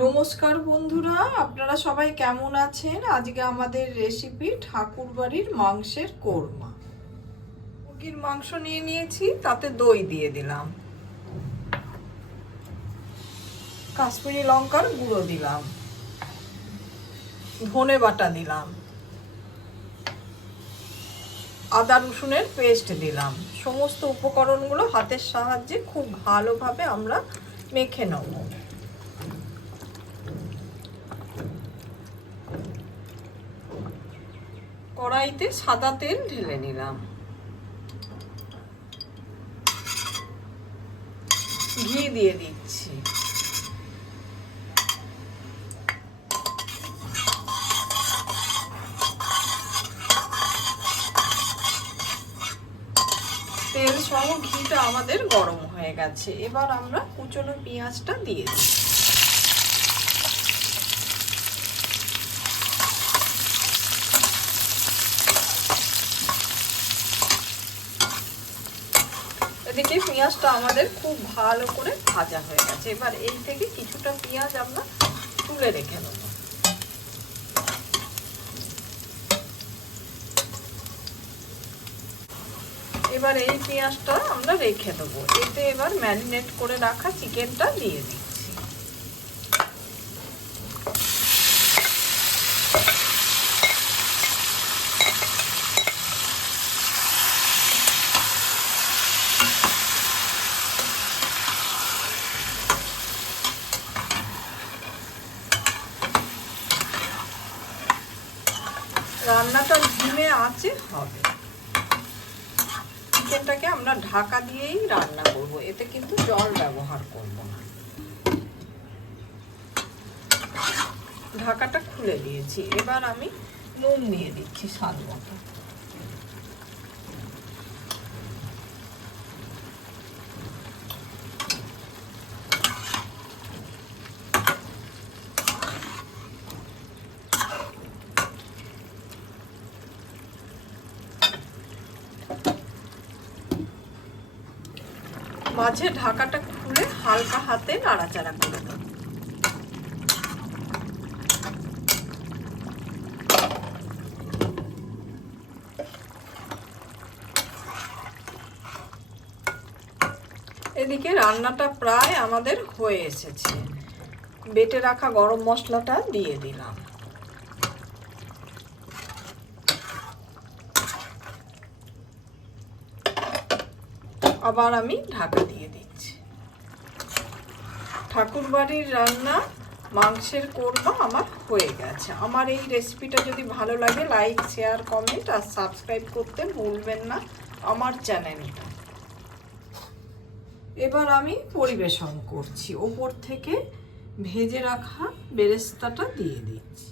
নমস্কার বন্ধুরা, আপনারা সবাই কেমন আছেন? আজকে আমাদের রেসিপি ঠাকুরবাড়ির মাংসের কোরমা। মুরগির মাংস নিয়ে নিয়েছি, তাতে দই দিয়ে দিলাম, কাশ্মীরি লঙ্কার গুঁড়ো দিলাম, ধনে বাটা দিলাম, আদা রসুনের পেস্ট দিলাম। সমস্ত উপকরণগুলো হাতের সাহায্যে খুব ভালোভাবে আমরা মেখে নেব। কড়াইতে সাদা তেল ঢেলে নিলাম, ঘি দিয়ে দিচ্ছি, তেল সহ ঘিটা আমাদের গরম হয়ে গেছে। এবার আমরা কুচনো পেঁয়াজটা দিয়ে দিই। এদিকে পেঁয়াজটা আমাদের খুব ভালো করে ভাজা হয়ে গেছে। এবার এই থেকে কিছুটা পেঁয়াজ আমরা তুলে রেখে নেব। এবার এই পেঁয়াজটা আমরা রেখে দেবো। এতে এবার ম্যারিনেট করে রাখা চিকেনটা দিয়ে দিচ্ছি। রান্নাটা ধিমে আঁচে হবে। চিকেনটাকে আমরা ঢাকা দিয়েই রান্না করব, এতে কিন্তু জল ব্যবহার করব না। ঢাকাটা খুলে দিয়েছি। এবার আমি নুন দিয়ে দিচ্ছি স্বাদ মতো। মাঝে ঢাকাটা খুলে হালকা হাতে নাড়াচাড়া করে দেব। এদিকে রান্নাটা প্রায় আমাদের হয়ে এসেছে। বেটে রাখা গরম মশলাটা দিয়ে দিলাম। আবার আমি ঢাকা দিয়ে দিচ্ছি। ঠাকুরবাড়ির রান্না মাংসের কোরমা আমার হয়ে গেছে। আমার এই রেসিপিটা যদি ভালো লাগে, লাইক, শেয়ার, কমেন্ট আর সাবস্ক্রাইব করতে ভুলবেন না আমার চ্যানেলটা। এবার আমি পরিবেশন করছি। ওপর থেকে ভেজে রাখা বেরেস্তাটা দিয়ে দিচ্ছি।